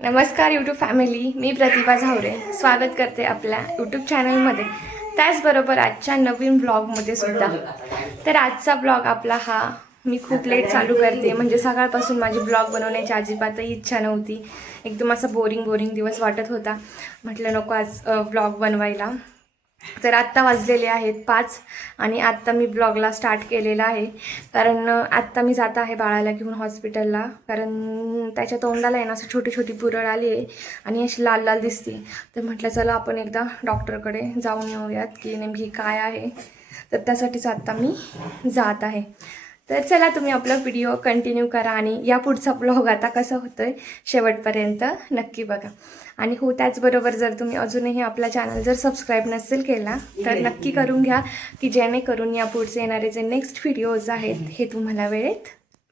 नमस्कार YouTube family, मी प्रतिभा झावरे स्वागत करते आपल्या यूट्यूब चॅनलमध्ये. त्याचबरोबर आजच्या नवीन ब्लॉगमध्ये सुद्धा. तर आजचा ब्लॉग आपला हा मी खूप लेट चालू करते, म्हणजे सकाळपासून माझी ब्लॉग बनवण्याची अजिबातही इच्छा नव्हती. एकदम असा बोरिंग दिवस वाटत होता. म्हटलं नको आज ब्लॉग बनवायला. तर आत्ता वाजलेले आहेत 5 आणि आत्ता मी ब्लॉगला स्टार्ट केलेला आहे. कारण आत्ता मी जात आहे बाळाला घेऊन हॉस्पिटलला. कारण त्याच्या तोंडाला आहे ना असं छोटी छोटी पुरळ आली आहे आणि अशी लाल लाल दिसते. तर म्हटलं चला आपण एकदा डॉक्टरकडे जाऊन येऊयात की नेमकी काय आहे. तर त्यासाठीच आत्ता मी जात आहे. तर चला तुम्ही आपला व्हिडिओ कंटिन्यू करा आणि या पुढचा ब्लॉग आता कसं होतोय शेवटपर्यंत नक्की बघा. आणि हो, त्याचबरोबर जर तुम्ही अजूनही आपला चॅनल जर सबस्क्राईब नसेल केला तर नक्की करून घ्या, की जेणेकरून या पुढचे येणारे जे नेक्स्ट व्हिडिओज आहेत हे तुम्हाला वेळेत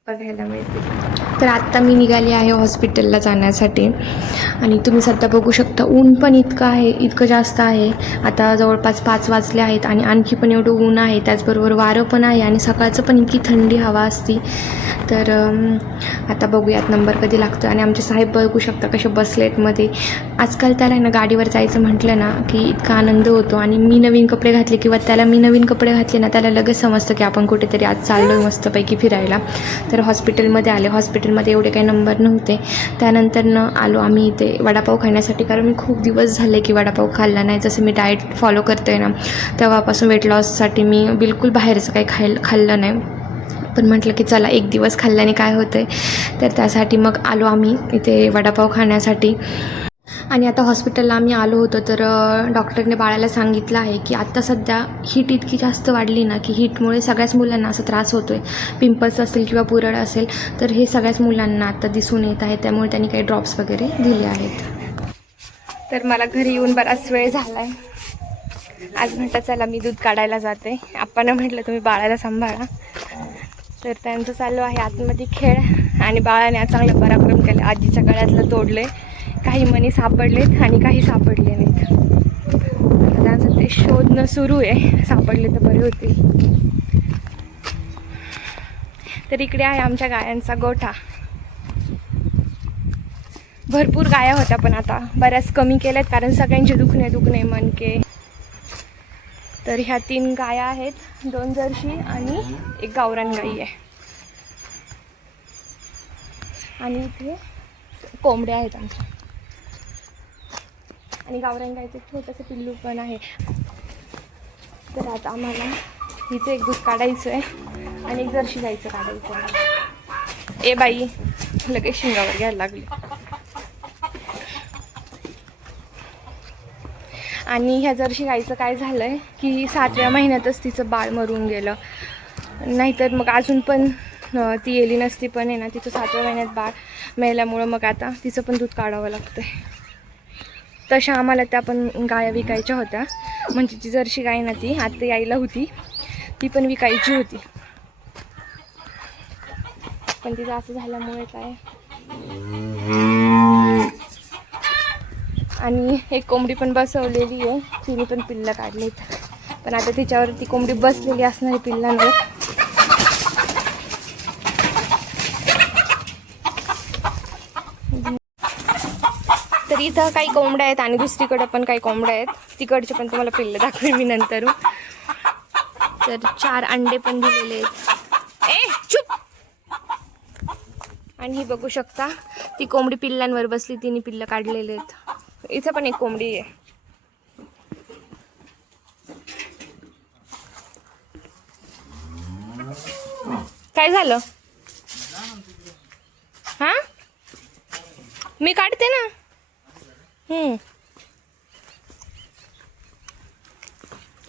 बघायला मिळतील. तर आत्ता मी निघाली आहे हॉस्पिटलला जाण्यासाठी आणि तुम्ही सध्या बघू शकता ऊन पण इतकं जास्त आहे. आता जवळपास 5 वाजले आहेत आणि आणखी पण एवढं ऊन आहे. त्याचबरोबर वारं पण आहे आणि सकाळचं पण इतकी थंडी हवा असती. तर आता बघूयात नंबर कधी लागतो. आणि आमचे साहेब बघू शकता कसे बसलेत मध्ये. आजकाल त्याला ना गाडीवर जायचं म्हटलं ना की इतका आनंद होतो. आणि मी नवीन कपडे घातले किंवा त्याला मी नवीन कपडे घातले ना, त्याला लगेच समजतं की आपण कुठेतरी आज चाललो आहे मस्तपैकी फिरायला. तर हॉस्पिटलमध्ये आले. हॉस्पिटलमध्ये एवढे काही नंबर नव्हते. त्यानंतर आलो आम्ही इथे वडापाव खाण्यासाठी. कारण मी खूप दिवस झाले की वडापाव खाल्ला नाही. जसं मी डाएट फॉलो करते ना, तेव्हापासून वेट लॉससाठी मी बिलकुल बाहेरचं काही खाल्लं नाही. पण म्हटलं की चला एक दिवस खाल्ल्याने काय होतं आहे. तर त्यासाठी मग आलो आम्ही इथे वडापाव खाण्यासाठी. आणि आता हॉस्पिटलला आम्ही आलो होतो. तर डॉक्टरने बाळाला सांगितलं आहे की आत्ता सध्या हीट इतकी जास्त वाढली ना की हीटमुळे सगळ्याच मुलांना असा त्रास होतो आहे. पिंपल्स असेल किंवा पुरळ असेल तर हे सगळ्याच मुलांना आत्ता दिसून येत आहे. त्यामुळे त्यांनी काही ड्रॉप्स वगैरे दिले आहेत. तर मला घरी येऊन बराच वेळ झाला आहे. आज म्हटलं चला मी दूध काढायला जाते. आपण म्हटलं तुम्ही बाळाला सांभाळा. तर त्यांचं चालू आहे आतमध्ये खेळ. आणि बाळाने आज चांगला पराक्रम केला. आजीच्या गळ्यातलं तोडले, काही मणी सापडलेत आणि काही सापडले नाहीत. त्यांचं ते शोधणं सुरू आहे. सापडले तर बरे होते. तर इकडे आहे आमच्या गायांचा गोठा. भरपूर गाया होत्या पण आता बऱ्याच कमी केल्यात, कारण सगळ्यांचे दुखणे मणके. तर ह्या 3 गाया आहेत, 2 जर्सी आणि 1 गावरान गाई आहे. आणि इथे कोंबड्या आहेत आमच्या. आणि गावरान गाईचं छोटंसं पिल्लू पण आहे. तर आता आम्हाला हिचं एक दूध काढायचं आहे आणि 1 जर्सी गाईचं काढायचं आहे. ए बाई, लगेच शिंगावर घ्यायला लागली. आणि ह्या जर्सी गाईचं काय झालं आहे की 7व्या महिन्यातच तिचं बाळ मरून गेलं. नाहीतर मग अजून पण ती येली नसती. पण आहे ना, तिचं 7व्या महिन्यात बाळ मेल्यामुळं मग आता तिचं पण दूध काढावं लागतं आहे. तशा आम्हाला त्या पण गाया विकायच्या होत्या. म्हणजे ती जर्सी गाय ना, ती आत्ता यायला होती, ती पण विकायची होती. पण तिचं असं झाल्यामुळे काय. आणि एक कोंबडी पण बसवलेली आहे, तिने पण पिल्लं काढलीत. पण आता तिच्यावर ती कोंबडी बसलेली असणारी पिल्लांवर. तर इथं काही कोंबड्या आहेत आणि दुसरीकडे पण काही कोंबड्या आहेत. तिकडचे पण तुम्हाला पिल्लं दाखवेन मी नंतर. तर 4 अंडे पण दिलेले आहेत. ए चुप. आणि ही बघू शकता ती कोंबडी पिल्लांवर बसली, तिने पिल्लं काढलेले आहेत. इथं पण एक कोंबडी आहे. काय झालं? हा, मी काढते ना.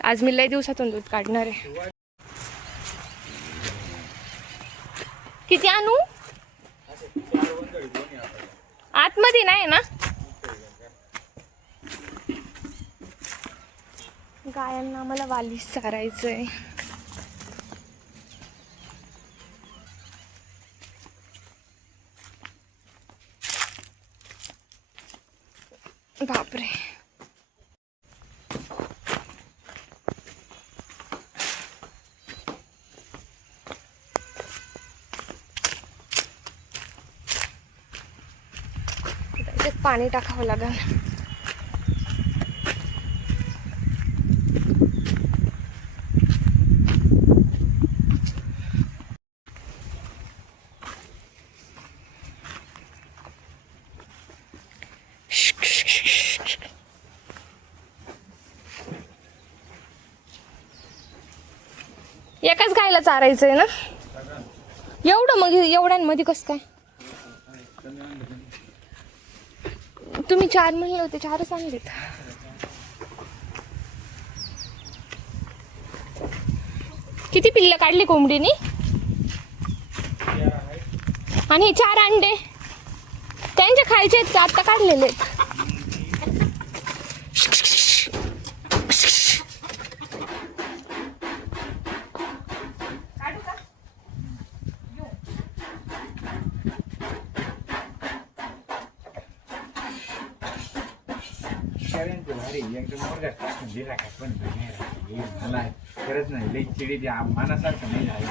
आज मी लय दिवसातून दूध काढणार आहे. किती आणू? आतमध्ये नाही ना. गायांना मला वालीस चारायचंय. बापरे. याच्यात पाणी टाकावं लागेल. एकाच गायला चारायचंय ना एवढं, मग एवढ्यांमध्ये कसं काय? तुम्ही 4 म्हणले होते, 4च आणलेत. किती पिल्लं काढली कोंबडीनी? आणि हे 4 अंडे त्यांचे खायचे आहेत का आता काढलेले? मला खरंच नाही लई चिडी मनासारखं नाही झालं.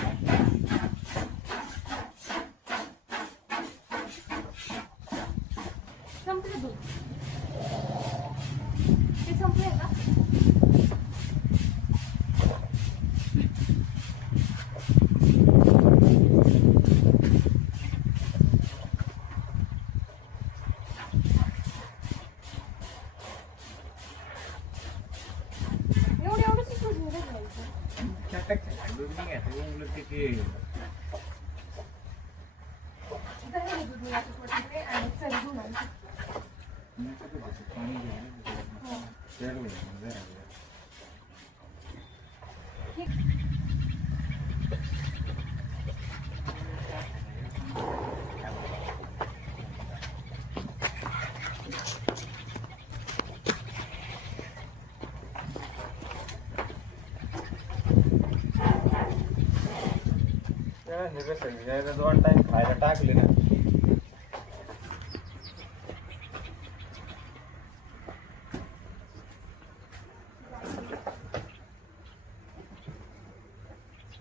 दोन टाइम खायला टाकले ना.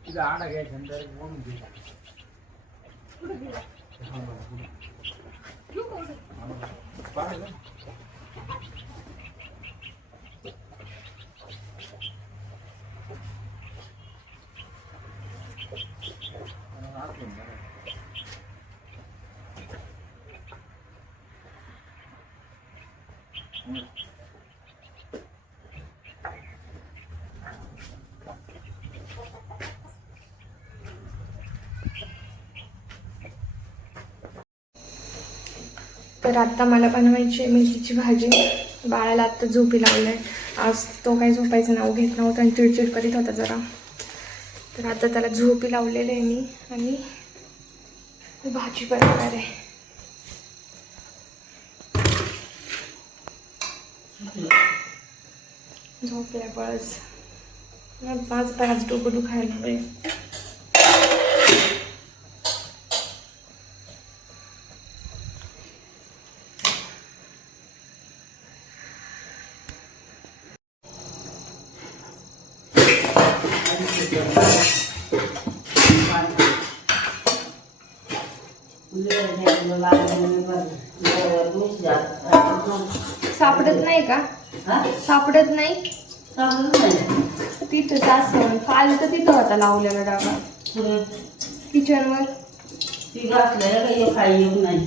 तिला आडा घ्यायचा नंतर बोलून घ्यायचा. तर आता मला बनवायची मेथीची भाजी. बाळाला आत्ता झोपी लावलंय. आज तो काही झोपायचं नाव घेत नव्हता आणि चिडचिड करीत होता जरा. तर आता त्याला झोपी लावलेलं आहे मी आणि भाजी बनवणार आहे. झोपल्या बस. माझं पण आज डोकं दुखायला लागले. सापडत नाही का? सापडत नाही. तिथं जास्त काल तर तिथं होता लावलेला डाबा किचनवर. ती घातलेलं काही खाई येऊ नाही.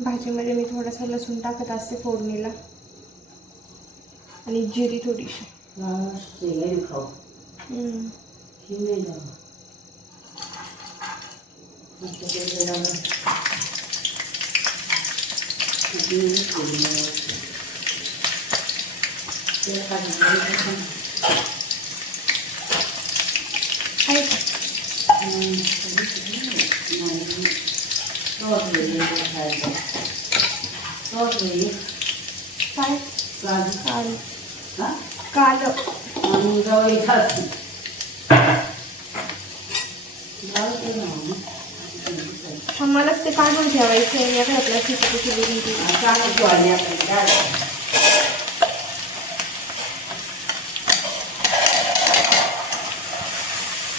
भाजीमध्ये मी थोडासा लसूण टाकत असते फोडणीला आणि जिरी थोडीशी. खाऊ काल मलाच ते काढून ठेवायचं आहे.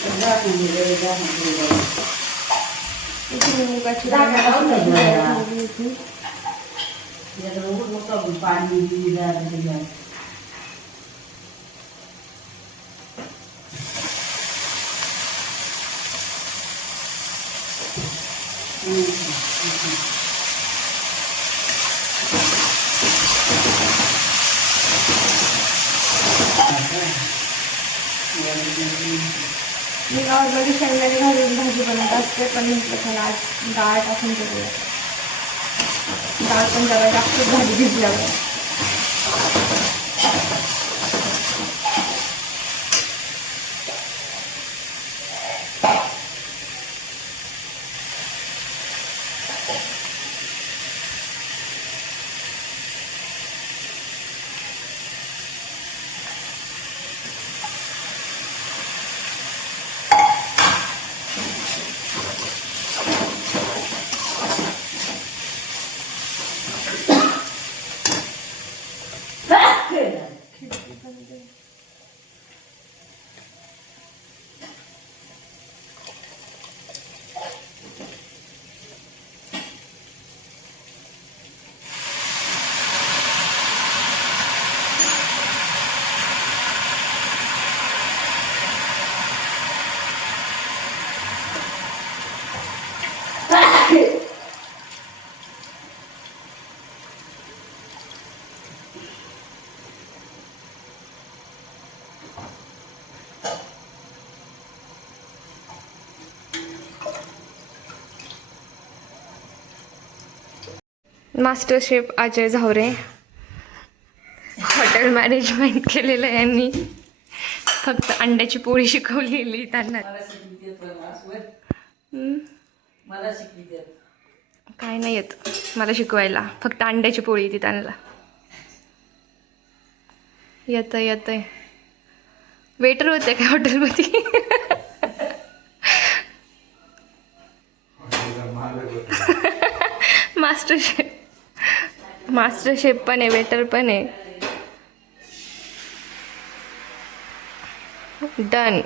घरातल्या टाकून दिलं, टाकून दिलं. इथे मुगाची डाळ टाकून डाळ द्यायला. ठेवली होती. त्याच्याकडे उठलं का पाणी दिलं. मी नॉर्मली शेंगदाणे घालून भाजी बनवत असते, पण म्हटलं चला आज डाळ टाकून करूया. डाळ पण जरा जास्त भाजी भिजल्यावर. Master chef Ajay Zaware, hotel management केलेलं आहे यांनी. फक्त अंड्याची पोळी शिकवलेली त्यांना. मला शिकली देत. काय नाही येत मला शिकवायला, फक्त अंड्याची पोळी येते त्यांना. येतंय वेटर होते काय हॉटेलमध्ये? मास्टर शेफ पण आहे, वेटर पण आहे. डन.